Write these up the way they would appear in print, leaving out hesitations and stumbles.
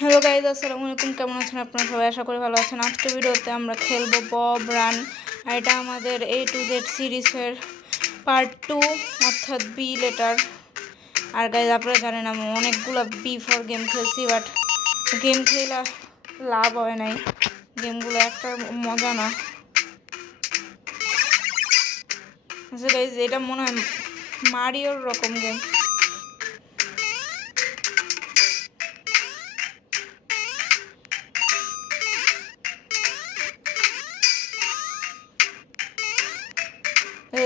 Hello guys, আসসালামু আলাইকুম। কেমন আছেন আপনারা সবাই? আশা করি ভালো আছেন। আজকে ভিডিওতে আমরা খেলবো বব রান। আর এটা আমাদের A to Z সিরিজের পার্ট 2, অর্থাৎ বি লেটার। আর গাইজ আপনারা জানেন আমি অনেকগুলো B4 গেম খেলছি, বাট গেম খেলা লাভ হয় নাই। গেমগুলো একটা মজা না। আচ্ছা গাইজ, এটা মনে হয় মারিওর রকম গেম।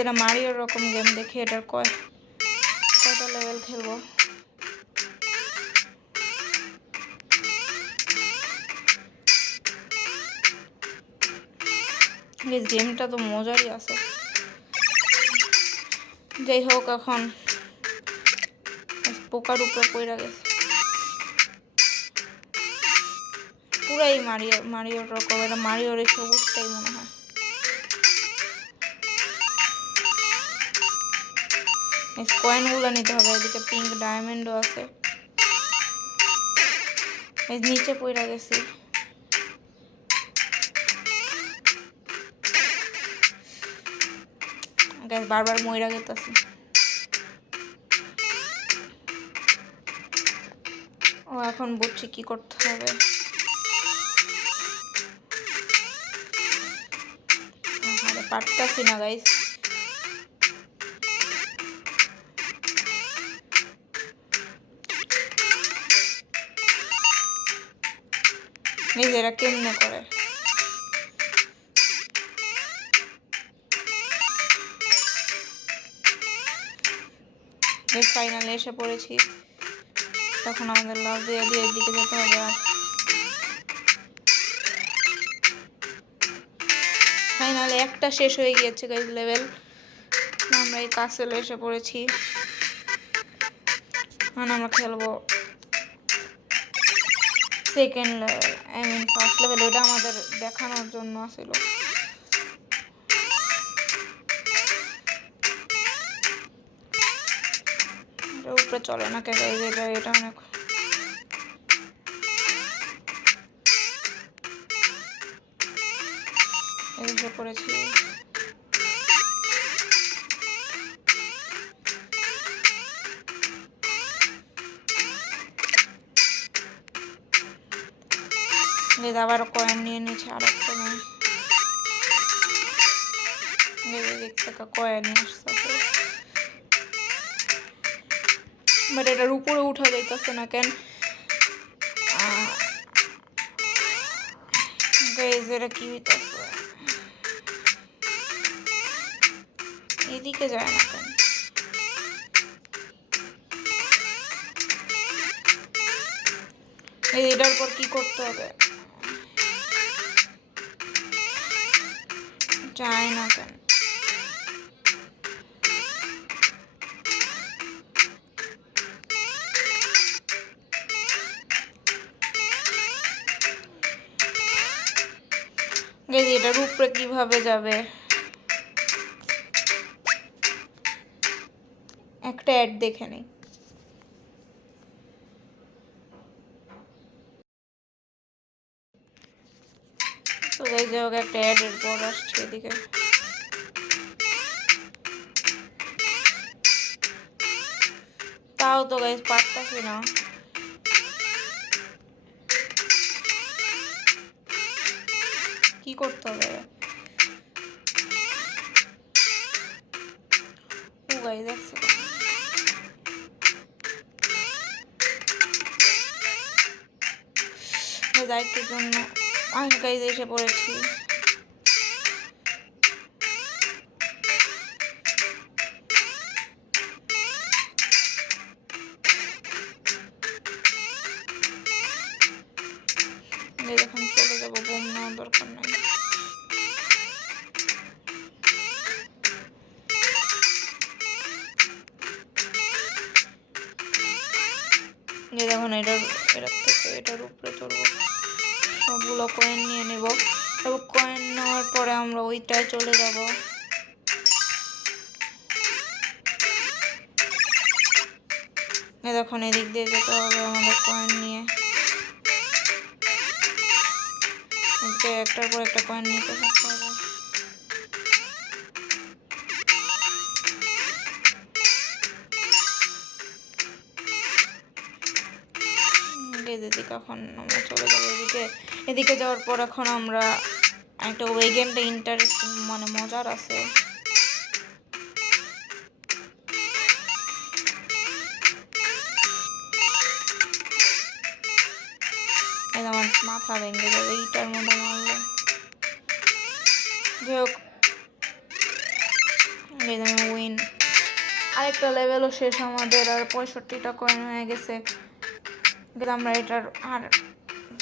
এটা মারিওর রকম গেম। দেখি এটার কয়টা লেভেল খেলবো। এই গেমটা তো মজারই আছে। যাই হোক, এখন পোকার উপরে পড়ে গেছে। পুরাই মারিওর রকম। এটা মারিওর এই সবুজটাই মনে হয়। এই কয়েনগুলো নিতে হবে। এদিকে পিঙ্ক ডায়মন্ডও আছে। এই নিচে পড়ে গেছি। বারবার মইরা গেতেছি। ও, এখন বুঝছি কি করতে হবে। আরে পারতাছি না গাইস। এই যে এরা কেমনে করে। ফাইনালে এসে পড়েছি। তখন আমাদের লাভ দিয়ে দিয়ে এদিকে যেতে হবে। আর ফাইনালে একটা শেষ হয়ে গিয়েছে গাইজ লেভেল। আমরা এই কাসেলে এসে পড়েছি। আমরা খেলবো সেকেন্ড লেভেল, ফার্স্ট লেভেল ওটা আমাদের দেখানোর জন্য আসছিল। এটা উপরে চলে না কেন? এটা অনেক এসে পড়েছি। আবার কয়েন নিয়ে নিচ্ছে। আর একটা নেই। দিক থেকে কয়েন নিয়ে আসতে, বাট এটার উপরে উঠা যাইতেছে না কেন? এটা কি হইতেছে? এদিকে যায় না কেন? এটার পর কি করতে হবে? যায় না কেন? এটার উপরে কিভাবে যাবে? একটা অ্যাড দেখে নেই। তো গাইজ হোক, একটা অ্যাডের পর আসছে এদিকে। তাও তো গাইজ পারতাছি না। কি করতে হবে? ও গাইজ দেখছো দায়িত্বের জন্য আমি গাইজ এসে পড়েছি। এখন চলে যাবো। বোম নেওয়ার দরকার নেই। দেখুন এটার উপরে চলবো। সবগুলো কয়েন নিয়ে নেব। এবং কয়েন নেওয়ার পরে আমরা ওইটায় চলে যাব। দেখুন এদিক দিয়ে যেতে হবে আমাদের কয়েন নিয়ে। একটার পর একটা কয়েন নিতে থাকতে হবে। এদিকে এখন আমরা চলে যাবো এদিকে যাওয়ার পর এখন আমরা একটা ওই গেমটা ইন্টারেস্টিং মানে মজার আছে। আমার মাথা ভেঙে যাবে এইটার মধ্যে মারলে। যাই হোক উইন, আরেকটা লেভেলও শেষ আমাদের, আর 65টা কয়েন হয়ে গেছে। আমরা এটার আর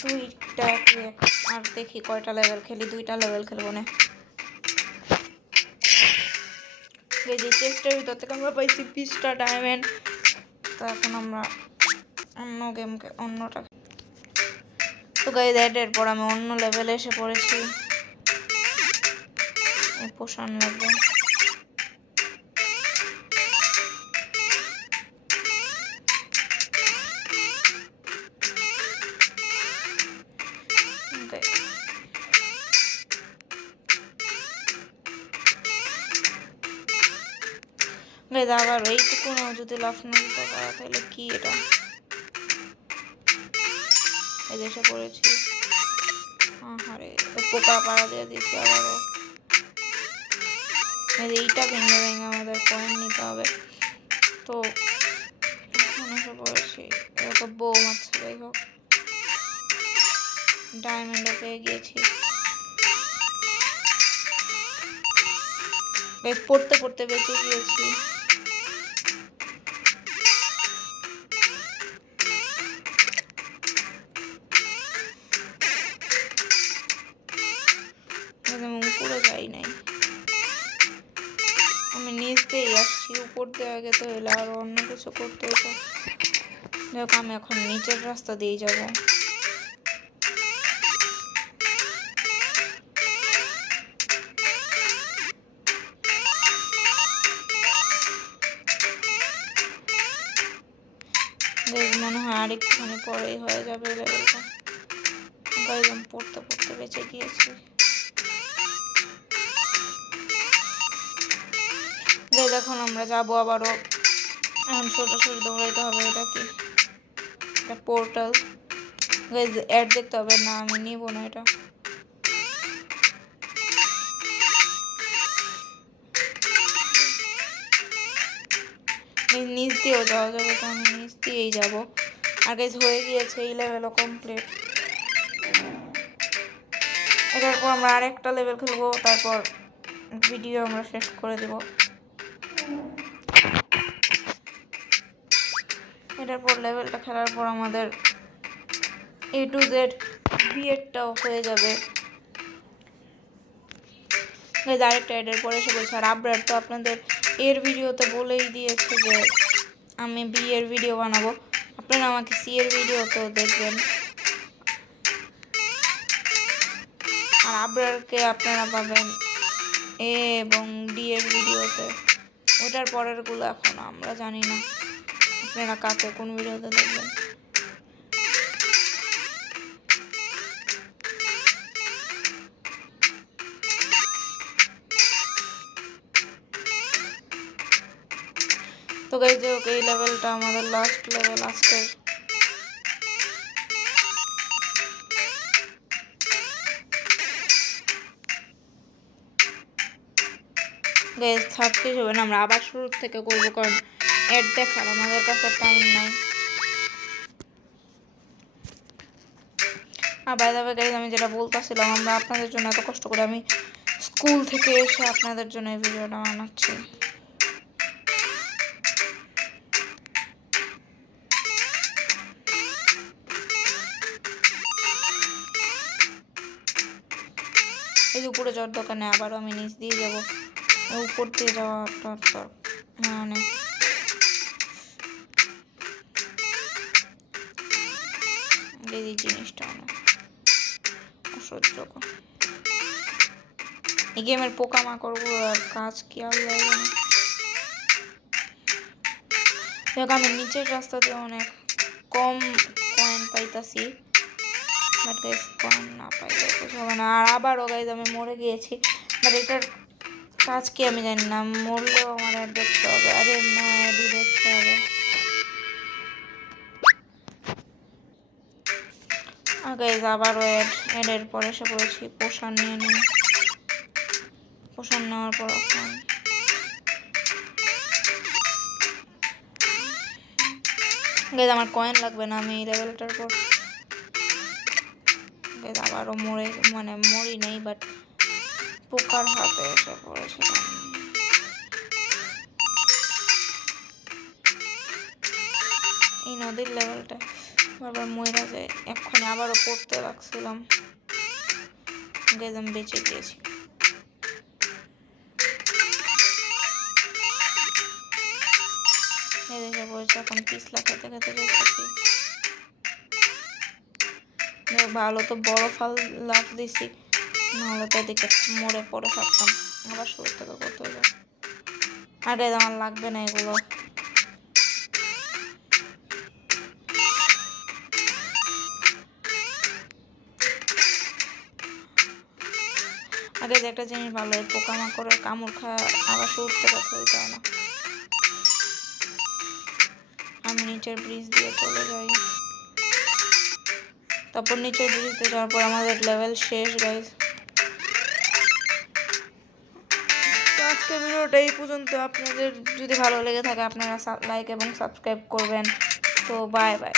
দুইটা আর দেখি কয়টা লেভেল খেলি, 2টা লেভেল খেলবো না। এই যে চেস্টের ভিতর থেকে আমরা পাইছি 20টা ডায়মন্ড। তো এখন আমরা অন্য গেমকে অন্যটা, তো গাইজ এরপর আমি অন্য লেভেলে এসে পড়েছি। পোষণ লাগবে। গাইজ আবার এইটুকু যদি লাফ না দিতে পারে তাহলে কি এটা, এই দেশে পড়েছি। আরে পোকা পাড়া দিয়ে দিচ্ছি আবারও। এইটা ভেঙে ভেঙে আমাদের কয়েন নিতে হবে। তো এখন এসে পড়েছি, এটা তো বউ মারছে। যাই হোক ডায়মন্ডে পেয়ে গিয়েছি। পড়তে পড়তে বেঁচে গিয়েছি। উপরে যাই নাই, আমি নিচ দিয়েই আসছি। উপর দিয়ে আগে তো এলে আর অন্য কিছু করতে হতো। দেখো আমি এখন নিচের রাস্তা দিয়েই যাবো। মনে হয় আরেকটুখানি পরেই হয়ে যাবে লেভেলটা। গাইজ পড়তে পড়তে বেঁচে গিয়েছি। এখন আমরা যাবো আবারও। এখন সোজাসুজি দৌড়াইতে হবে। এটা কি একটা পোর্টাল? গাইজ অ্যাড দেখতে হবে না, আমি নিব না এটা। নিচ দিয়েও যাওয়া যাবে, তো আমি নিচ দিয়েই যাবো। আর গাইজ হয়ে গিয়েছে এই লেভেলও কমপ্লিট। এটার পর আমরা আরেকটা লেভেল খেলবো, তারপর ভিডিও আমরা শেষ করে দেব। এটার পর লেভেলটা খেলার পর আমাদের A to Z বিয়েরটাও হয়ে যাবে। আরেকটা এডের পরে এসে বলছে। আর আবরার তো আপনাদের এর ভিডিওতে বলেই দিয়েছে যে আমি বিয়ের ভিডিও বানাবো, আপনারা আমাকে সি এর ভিডিওতেও দেখবেন। আর আবরারকে আপনারা পাবেন এ এবং ডি এর ভিডিওতে। ওটার পরেরগুলো এখন আমরা জানি না, আপনারা কাকে কোন ভিডিওতে দেখবেন। তো গাইজ এই লেভেলটা আমাদের লাস্ট লেভেল আজকের। গাইজ থার্ড কিছু হবে না, আমরা আবার শুরু থেকে করবো, কারণ অ্যাড দেখার আমাদের কাছে টাইম নাই। আর বাই দ্য ওয়ে গাইজ আমি যেটা বলতেছিলাম, আমরা আপনাদের জন্য এত কষ্ট করে আমি স্কুল থেকে এসে আপনাদের জন্য এই ভিডিওটা বানাচ্ছি। এই যে উপরে যাওয়ার দোকানে আবারও আমি নিচ দিয়ে যাব, উপর দিয়ে যাওয়াটা মানে এই জিনিসটা অনেক অসহ্যকর। এই গেমের পোকামাকড়গুলো আর কাজ কি আর লাগে না। দেখ আমি নিচের রাস্তা দিয়ে অনেক কম কয়েন পাইতাছি, বাট গাইজ কয়েন না পাইলে কিছু হবে না। আর আবারও গাইজ আমি মরে গিয়েছি, বাট এটার কাজ কি আমি জানি না। মরলেও আমার অ্যাড দেখতে হবে। আরে না, অ্যাডই দেখতে হবে। গাইজ আবারও অ্যাডের পরে এসে পড়েছি। পোষণ নিয়ে নিই। পোষণ নেওয়ার পর গাইজ আমার কয়েন লাগবে না, আমি এই লেভেলটার পর গাইজ আবারও মরি নেই, বাট পোকার হাতে এসে পড়েছিলাম। এই নদীর লেভেলটা বারবার মরে যায়, এক্ষুনি আবারও পড়তে লাগছিলাম। গাইজ আমি বেঁচে গিয়েছি। এদিকে বলছে এখন পিছলা খেতে খেতে যেতেছি। ভালো তো বড় ফাল লাভ দিছি, নাহলে তো এদিকে মরে পড়ে থাকতাম। আবার শুরু থেকে করতে হবে। আগে আমার লাগবে না এগুলো। আগে যে একটা জিনিস ভালো, এই পোকামাকড়ের কামড় খাওয়া আবার শুরু থেকে খেলতে হয় না। আমি নিচের ব্রিজ দিয়ে চলে যাই, তারপর নিচের ব্রিজ দিয়ে যাওয়ার পর আমাদের লেভেল শেষ গাইজ। আজকের ভিডিওটা এই পর্যন্ত। আপনাদের যদি ভালো লেগে থাকে আপনারা লাইক এবং সাবস্ক্রাইব করবেন। তো বাই বাই।